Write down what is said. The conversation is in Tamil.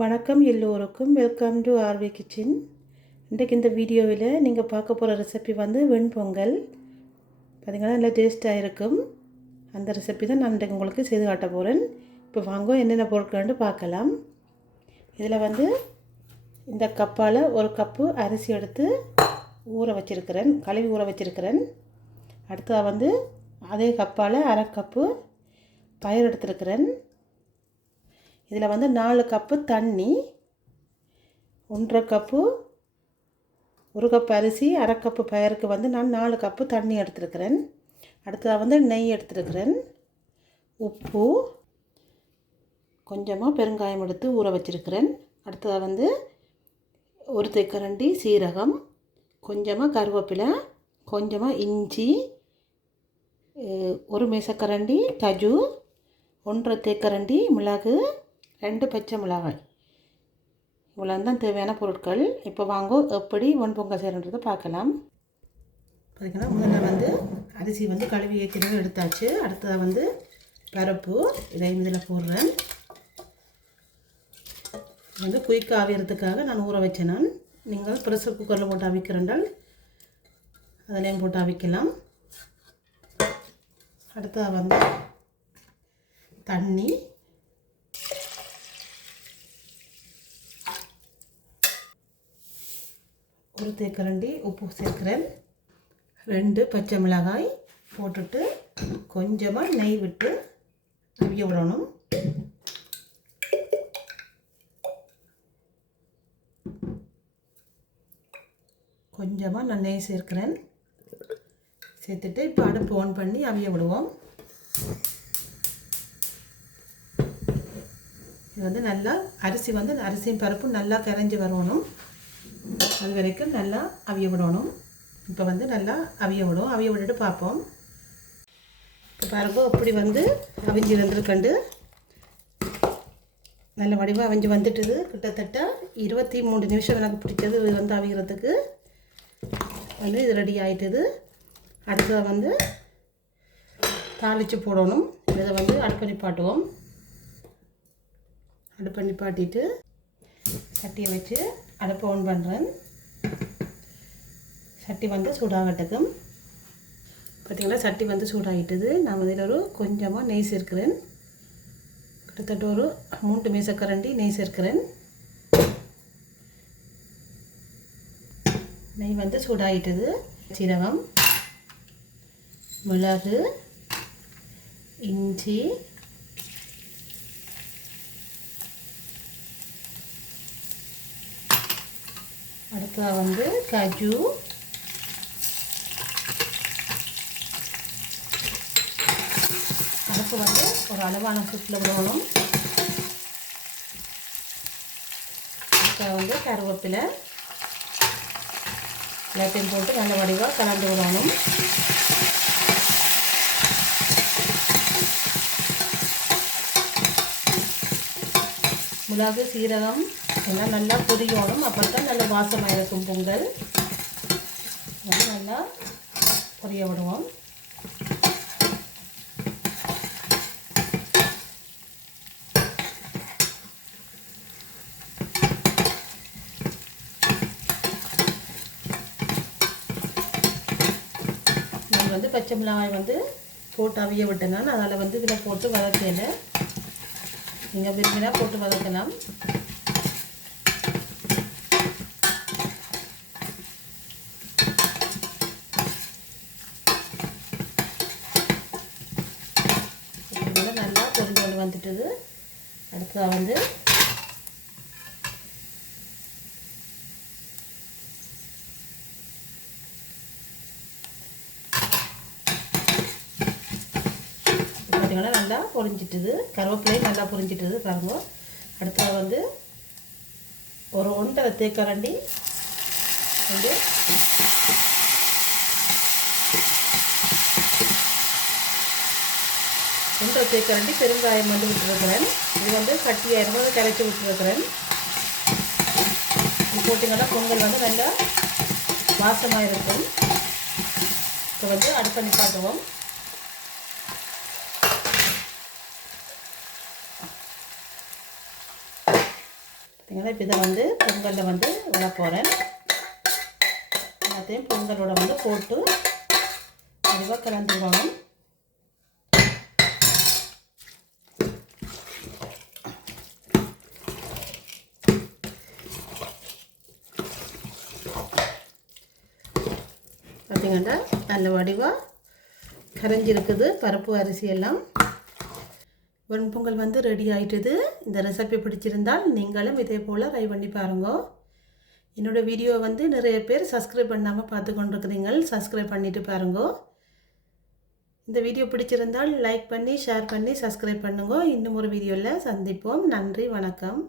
வணக்கம் எல்லோருக்கும் வெல்கம் டு ஆர்வி கிச்சன். இன்றைக்கு இந்த வீடியோவில் நீங்கள் பார்க்க போகிற ரெசிபி வந்து வெண்பொங்கல். பார்த்திங்கன்னா நல்லா டேஸ்ட்டாக இருக்கும். அந்த ரெசிபி தான் நான் இன்றைக்கு உங்களுக்கு செய்து காட்ட போகிறேன். இப்போ வாங்க என்னென்ன பொருட்கள்னு பார்க்கலாம். இதில் வந்து இந்த கப்பால் ஒரு கப்பு அரிசி எடுத்து ஊற வச்சுருக்கிறேன், கழுவி ஊற வச்சுருக்கிறேன். அடுத்ததாக வந்து அதே கப்பால் அரை கப்பு பயிர் எடுத்துருக்கிறேன். இதில் வந்து 4 கப்பு தண்ணி, 1.5 கப்பு, 1 கப்பு அரிசி, அரை கப்பு பயருக்கு வந்து நான் 4 கப்பு தண்ணி எடுத்துருக்கிறேன். அடுத்ததாக வந்து நெய் எடுத்துருக்கிறேன், உப்பு, கொஞ்சமாக பெருங்காயம் எடுத்து ஊற வச்சுருக்கிறேன். அடுத்ததாக வந்து ஒரு தேக்கரண்டி சீரகம், கொஞ்சமாக கருவேப்பிலை, கொஞ்சமாக இஞ்சி, ஒரு மேசக்கரண்டி கஜு, 1.5 தேக்கரண்டி மிளகு, 2 பச்சை மிளகாய். இவ்வளோ தான் தேவையான பொருட்கள். இப்போ வாங்க எப்படி வெண்பொங்கல் செய்கிறன்றதை பார்க்கலாம். பார்த்திங்கன்னா முதல்ல வந்து அரிசி வந்து கழுவி ஏற்கனவே எடுத்தாச்சு. அடுத்ததாக வந்து பருப்பு, இதை இதில் போடுறேன். வந்து குயிக்காக ஆவியறதுக்காக நான் ஊற வச்சேன். நீங்கள் ப்ரெஷர் குக்கரில் போட்டு அவிக்கிறண்டால் அதிலையும் போட்டு அவிக்கலாம். அடுத்ததாக வந்து தண்ணி, ஒரு தேக்கரண்டி உப்பு சேர்க்கிறேன், 2 பச்சை மிளகாய் போட்டுட்டு கொஞ்சமாக நெய் விட்டு அவிய விடணும். கொஞ்சமாக நான் நெய் சேர்க்கிறேன். சேர்த்துட்டு இப்போ அடுப்பு ஆன் பண்ணி அவிய விடுவோம். இது வந்து நல்லா அரிசியும் பருப்பும் நல்லா கரைஞ்சி வரணும். அது வரைக்கும் நல்லா அவிய விடணும். இப்போ வந்து நல்லா அவிய விட்டுட்டு பார்ப்போம். இப்போ பாருங்க அப்படி வந்து அவிஞ்சி வந்திருக்கண்டு நல்ல வடிவாக அவிஞ்சி வந்துட்டுது. கிட்டத்தட்ட 23 நிமிஷம் எனக்கு பிடிச்சது வந்து அவிகிறதுக்கு வந்து இது ரெடி ஆகிட்டுது. அடுத்தது வந்து தாளித்து போடணும். இதை வந்து அடுப்பணி பாட்டுவோம். அடுப்பணி பாட்டிட்டு சட்டியை வச்சு அடுப்பை ஆன் பண்ணுறேன். சட்டி வந்து சூடாகட்டுக்கும். பார்த்திங்கன்னா சட்டி வந்து சூடாகிட்டுது. நான் இதில் ஒரு கொஞ்சமாக நெய் சேர்க்கிறேன். கிட்டத்தட்ட ஒரு 3 மேசக்கரண்டி நெய் சேர்க்கிறேன். நெய் வந்து சூடாகிட்டுது. சீரகம், மிளகு, இஞ்சி, அடுத்ததாக வந்து கஜு, அடுப்பு வந்து ஒரு அளவான சூட்டில் விடணும். அடுத்ததாக வந்து கருவேப்பிலை எல்லாத்தையும் போட்டு நல்ல வடிவாக கலந்து விடணும். மிளகு, சீரகம் எல்லாம் நல்லா பொரியணும். அப்போ தான் நல்ல வாசமாக இருக்கும் பொங்கல். வந்து நல்லா பொரிய விடுவோம். நான் வந்து பச்சை மிளகாய் வந்து போட்டு அவிய விட்டேங்க. அதில் வந்து இதில் போட்டு வதக்கல. நீங்கள் விரும்பினா போட்டு வதக்கலாம். நல்லா பொரிஞ்சு கொண்டு வந்துட்டுது. அடுத்ததாக வந்து பார்த்திங்கன்னா நல்லா பொரிஞ்சிட்டுது. கருவேப்பிலையும் நல்லா பொரிஞ்சிட்டுது பாருங்க. அடுத்ததாக வந்து ஒரு 1.5 தேக்கரண்டி வந்து தேக்கரண்டி பெருங்காயம் வந்து விட்டுருக்கிறேன். இது வந்து கட்டியாக வந்து கரைச்சி விட்டுருக்கிறேன். இது போட்டிங்கன்னா பொங்கல் வந்து நல்லா வாசமாக இருக்கும். இப்போ வந்து அடுப்பணி காட்டுவோம். பார்த்தீங்கன்னா இப்போ இதை வந்து பொங்கலில் வந்து விட போகிறேன். எல்லாத்தையும் பொங்கலோட வந்து போட்டு அதுவாக கலந்து விடணும். பார்த்தீங்கன்னா நல்ல வடிவாக கரைஞ்சிருக்குது பருப்பு அரிசி எல்லாம். வெண்பொங்கல் வந்து ரெடி ஆகிட்டுது. இந்த ரெசிபி பிடிச்சிருந்தால் நீங்களும் இதே போல் ட்ரை பண்ணி பாருங்க. என்னோடய வீடியோ வந்து நிறைய பேர் சப்ஸ்கிரைப் பண்ணாமல் பார்த்து கொண்டிருக்கிறீங்க. சப்ஸ்கிரைப் பண்ணிவிட்டு பாருங்க. இந்த வீடியோ பிடிச்சிருந்தால் லைக் பண்ணி ஷேர் பண்ணி சப்ஸ்கிரைப் பண்ணுங்க. இன்னும் ஒரு வீடியோவில் சந்திப்போம். நன்றி, வணக்கம்.